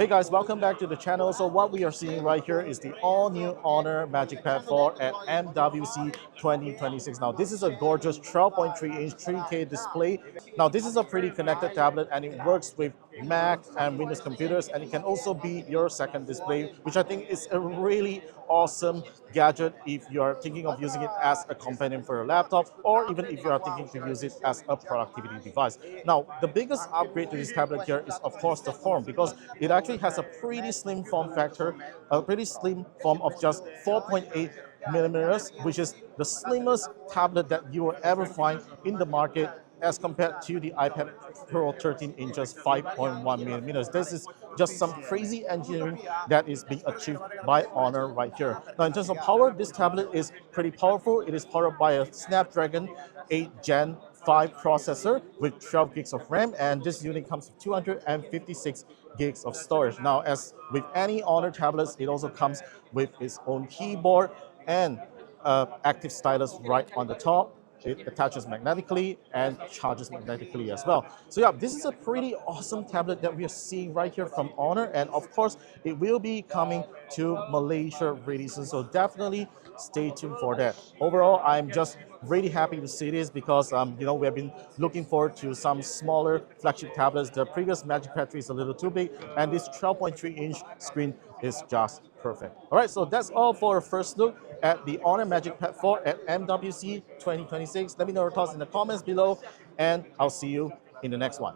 Hey guys, welcome back to the channel. So what we are seeing right here is the all-new Honor MagicPad 4 at MWC 2026. Now this is a gorgeous 12.3-inch 3K display. Now this is a pretty connected tablet and it works with Mac and Windows computers, and it can also be your second display, which I think is a really awesome gadget if you are thinking of using it as a companion for your laptop, or even if you are thinking to use it as a productivity device. Now the biggest upgrade to this tablet here is of course the form, because it actually has a pretty slim form factor, a pretty slim form of just 4.8 millimeters, which is the slimmest tablet that you will ever find in the market as compared to the iPad Pro 13 inches 5.1 millimeters. This is just some crazy engineering that is being achieved by Honor right here. Now in terms of power, this tablet is pretty powerful. It is powered by a Snapdragon 8 Gen 5 processor with 12 gigs of RAM, and this unit comes with 256 gigs of storage. Now, as with any Honor tablets, it also comes with its own keyboard and active stylus right on the top. It attaches magnetically and charges magnetically as well. So yeah, this is a pretty awesome tablet that we are seeing right here from Honor, and of course, it will be coming to Malaysia really soon. So definitely stay tuned for that. Overall, I'm just really happy to see this because we have been looking forward to some smaller flagship tablets. The previous MagicPad 3 is a little too big, and this 12.3-inch screen is just perfect. All right, so that's all for a first look at the Honor MagicPad 4 at MWC 2026. Let me know your thoughts in the comments below, and I'll see you in the next one.